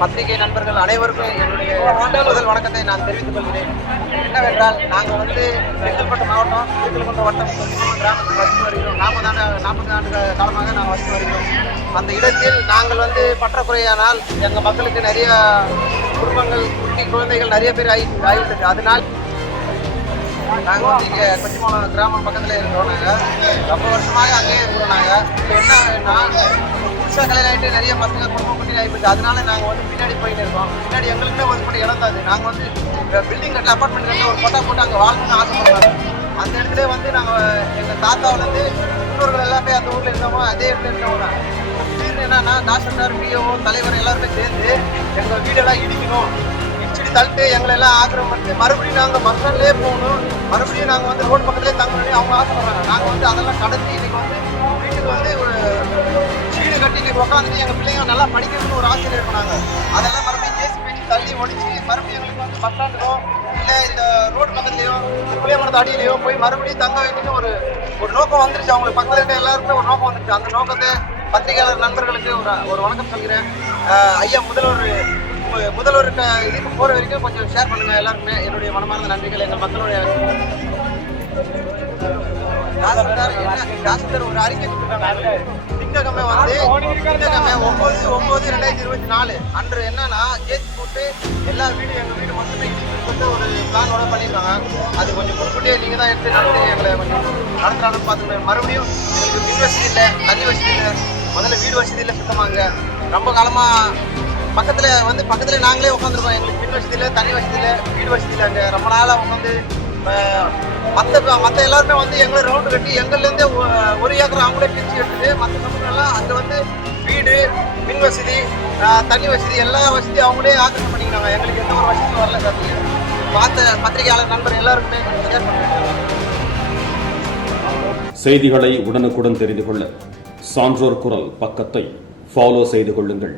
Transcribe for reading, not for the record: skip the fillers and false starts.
பத்திரிகை நண்பர்கள் அனைவருக்கும் என்னுடைய முதல் வணக்கத்தை நான் தெரிவித்துக் கொள்கிறேன். என்னவென்றால், நாங்கள் செங்கல்பட்டு மாவட்டம் திருக்கழுக்குன்றம் வட்டம் கிராமத்தில் வசித்து வருகிறோம். 40 ஆண்டு காலமாக நான் வசித்து வருகிறோம். அந்த இடத்தில் நாங்கள் பற்றாக்குறையானால் எங்கள் மக்களுக்கு நிறைய குடும்பங்கள், குழந்தைகள் நிறைய பேர் ஆகிவிட்டது. அதனால் நாங்கள் இங்கே கொச்சிமோளம் கிராமம் பக்கத்தில் இருக்கிறோம். நாங்கள் ரொம்ப வருஷமாக அங்கேயே இருக்கிறோம். நாங்கள் இப்போ என்னன்னா, புதுசாக கல்யாணம் ஆகிட்டு நிறைய பசங்க குடும்பம் குட்டி ஆகிப்போச்சு. அதனால நாங்கள் பின்னாடி போயிட்டு இருக்கோம். பின்னாடி எங்களுக்குமே ஒதுக்கப்பட்ட இடம் தான். நாங்கள் பில்டிங் கட்டில் அப்பார்ட்மெண்ட் கட்டில் ஒரு கொட்டா போட்டு அங்கே வாழணும்னு ஆசைப்படுறாங்க. அந்த இடத்துல நாங்கள் எங்கள் தாத்தாவிலேருந்து முன்னோர்கள் எல்லாமே அந்த ஊரில் இருந்தவங்க, அதே இடத்துல இருந்தவங்க தான். திடீர்னு என்னன்னா, தாசில்தார், பிஓ, தலைவர் எல்லாருமே சேர்ந்து எங்கள் வீடெல்லாம் இடிக்கணும், இடிச்சுட்டு தள்ளிட்டு எங்களை எல்லாம் ஆக்கிரமிச்சு மறுபடியும் நாங்கள் மக்கள்லேயே போகணும், மறுபடியும் நாங்கள் ரோடு பக்கத்துலேயே தங்கணும்னு அவங்க ஆசைப்படுறாங்க. நாங்கள் அதெல்லாம் கடத்தி இன்னைக்கு வீட்டுக்கு ஒரு வீடு கட்டி இன்னைக்கு உட்காந்துட்டு எங்கள் பிள்ளைங்க நல்லா படிக்கணும்னு ஒரு ஆசையில் இருப்பாங்க. அதெல்லாம் மறுபடியும் கேஸ் பேசி தள்ளி ஒடிச்சு மறுபடியும் எங்களுக்கு பஸ் ஸ்டாண்டுக்கோ இல்லை இந்த ரோடு பக்கத்துலையோ புளியமரத்து அடியிலையோ போய் மறுபடியும் தங்க வைக்கணும்னு ஒரு நோக்கம் வந்துருச்சு. அவங்களுக்கு பக்கத்தில் இருக்க எல்லாருக்குமே ஒரு நோக்கம் வந்துருச்சு. அந்த நோக்கத்தை பத்திரிகையாளர் நண்பர்களுக்கு ஒரு வணக்கம் சொல்கிறேன். ஐயா முதல்வருக்கு இதுக்கு போகிற வரைக்கும் கொஞ்சம் ஷேர் பண்ணுங்க. எல்லாருக்குமே என்னுடைய மனமார்ந்த நன்றிகள். எங்கள் மக்களுடைய தாசில்தார் ஒரு அறிக்கை கொடுத்துருக்காங்க. திங்கக்கிழமை 9/9/2024 அன்று என்னன்னா, ஜேசி போட்டு எல்லா வீடும் எங்கள் வீடு மட்டுமே இடிச்சுட்டு ஒரு பிளானோட பண்ணியிருக்காங்க. அது கொஞ்சம் முன்கூட்டியே நீங்கள் தான் எடுத்து எங்களை கொஞ்சம் நடத்துறாங்கன்னு பார்த்துக்கணும். மறுபடியும் எங்களுக்கு மின் வசதி இல்லை, தண்ணி வசதி இல்லை, முதல்ல வீடு வசதி இல்லை சுத்தமாங்க. ரொம்ப காலமாக பக்கத்தில் நாங்களே உட்காந்துருக்கோம். எங்களுக்கு மின் வசதி இல்லை, தண்ணி வசதி இல்லை, வீடு வசதி இல்லை. அங்கே ரொம்ப நாளாக உட்காந்து மற்ற எல்லாருமே எங்களை ரவுண்டு கட்டி எங்கள்லேருந்தே ஒரு ஏக்கர் அவங்களே பிரித்து எடுத்துட்டு மற்ற சமூகம்லாம் அங்கே வீடு, மின் வசதி, தண்ணி வசதி எல்லா வசதியும் அவங்களே ஆக்கிரமம் பண்ணிக்கிறாங்க. எங்களுக்கு எந்த ஒரு வசதியும் வரல சார். பார்த்த பத்திரிகையாளர் நண்பர் எல்லாருக்குமே ஷேர் பண்ணுறேன். செய்திகளை உடனுக்குடன் தெரிந்து கொள்ள சான்றோர் குரல் பக்கத்தை ஃபாலோ செய்து கொள்ளுங்கள்.